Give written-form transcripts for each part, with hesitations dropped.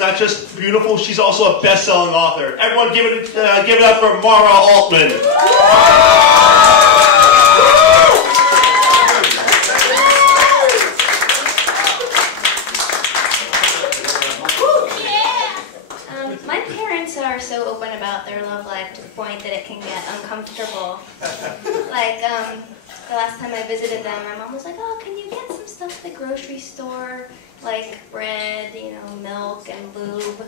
not just beautiful, she's also a best-selling author. Everyone give it up for Mara Altman. My parents are so open about their love life to the point that it can get uncomfortable. Like, the last time I visited them, my mom was like, oh, can you get some stuff at the grocery store? Like bread, you know, milk and lube.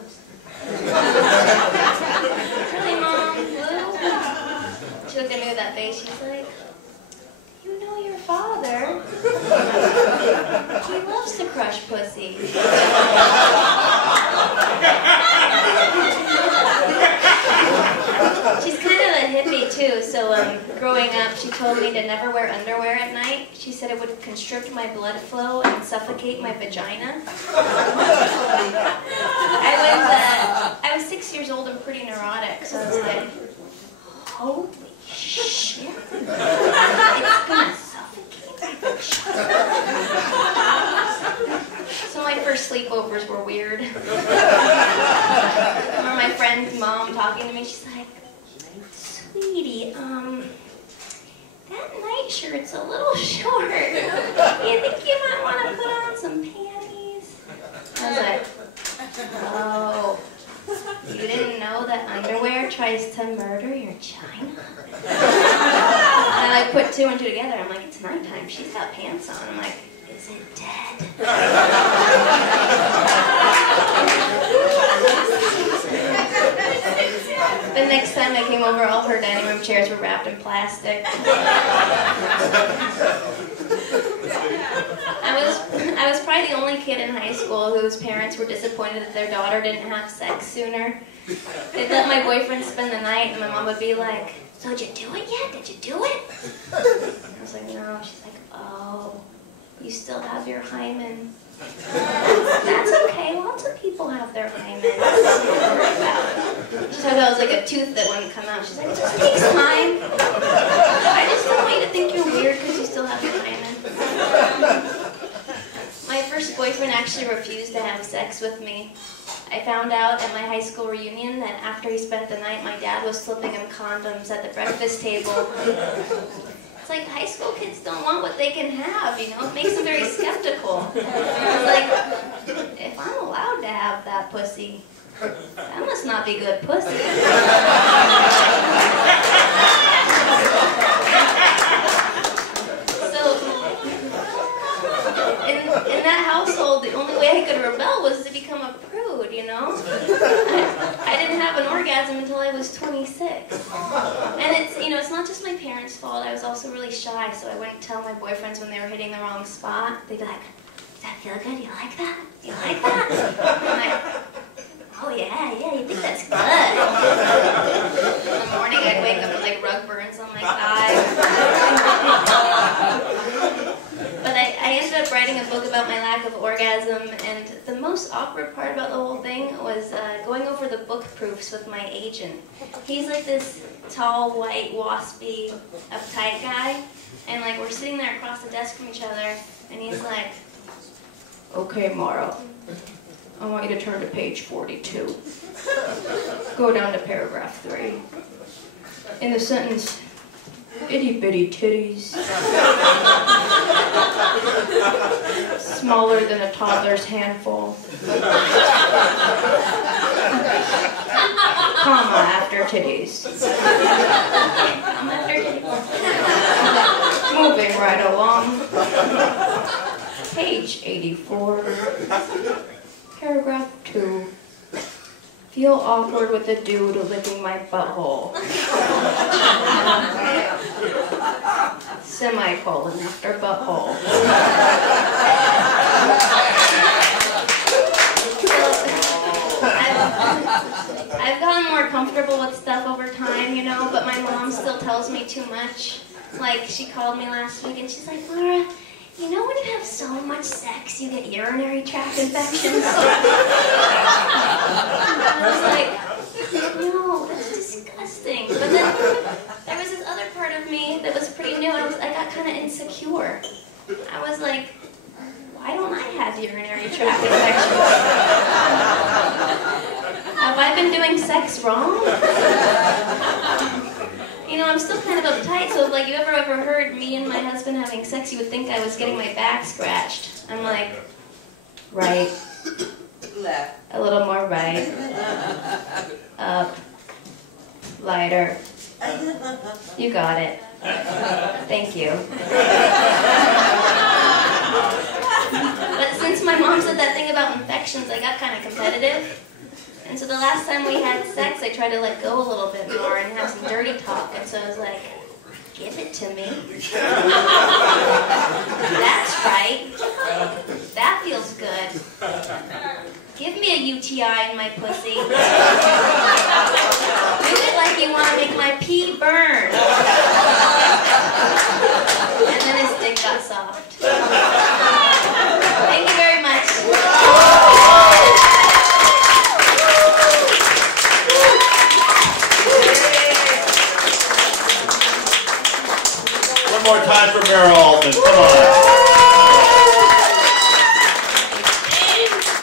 Really, Mom? Lube? She looked at me with that face. She's like, you know your father. He loves to crush pussy. She's kind of a hippie too, so growing up she told me to never wear underwear at night. She said it would constrict my blood flow and suffocate my vagina. I was 6 years old and pretty neurotic, so I was like, holy shit, it's gonna suffocate my vagina. So my first sleepovers were weird. I remember my friend's mom talking to me, she's like, sweetie, that nightshirt's a little short. You think you might want to put on some panties? I was like, oh, you didn't know that underwear tries to murder your china? And I put two and two together. I'm like, it's nighttime. She's got pants on. I'm like, is it dead? The next time I came over, all her dining room chairs were wrapped in plastic. I was probably the only kid in high school whose parents were disappointed that their daughter didn't have sex sooner. They'd let my boyfriend spend the night, and my mom would be like, so did you do it yet? Did you do it? And I was like, no. She's like, oh, you still have your hymen. That's okay. Lots of people have their hymen. She thought that was like a tooth that wouldn't come out. She's like, it just takes time. I just don't want you to think you're weird because you still have your hymen. My first boyfriend actually refused to have sex with me. I found out at my high school reunion that after he spent the night, my dad was slipping him condoms at the breakfast table. It's like high school kids don't want what they can have, you know? It makes them very skeptical. It's like, if I'm allowed to have that pussy, that must not be good pussy. So, in that household, the only way I could rebel was to become a prude, you know? I didn't have an orgasm until I was 26. And it's, you know, it's not just my parents' fault. I was also really shy, so I wouldn't tell my boyfriends when they were hitting the wrong spot. They'd be like, does that feel good? You like that? You like that? I'm like, oh yeah, you think that's good. In the morning I'd wake up with like rug burns on my thighs. But I ended up writing a book about my lack of orgasm, and the most awkward part about the whole thing was going over the book proofs with my agent. He's like this tall, white, waspy, uptight guy, and like we're sitting there across the desk from each other, and he's like, okay, Mara, I want you to turn to page 42. Go down to paragraph 3. In the sentence, itty bitty titties, smaller than a toddler's handful, comma after titties. Comma after titties. Moving right along. Page 84. Paragraph 2. Feel awkward with a dude licking my butthole. Semicolon after butthole. I've gotten more comfortable with stuff over time, you know, but my mom still tells me too much. Like, she called me last week and she's like, Laura, you know when you have so much sex, you get urinary tract infections? I was like, no, that's disgusting. But then there was this other part of me that was pretty new. I got kind of insecure. I was like, why don't I have urinary tract infections? I been doing sex wrong? You know, I'm still kind of uptight, so if like you ever heard me and my husband having sex, you would think I was getting my back scratched. I'm like, right. Left. A little more right. Up. Lighter. You got it. Thank you. But since my mom said that thing about infections, I got kind of competitive. And so the last time we had sex, I tried to let go a little bit more and have some dirty talk. And so I was like, give it to me. That's right. That feels good. Give me a UTI in my pussy. Do it like you want to make my pee burn. And then his dick got soft. Thank you very much. One more time for Mayor Altman. Come on.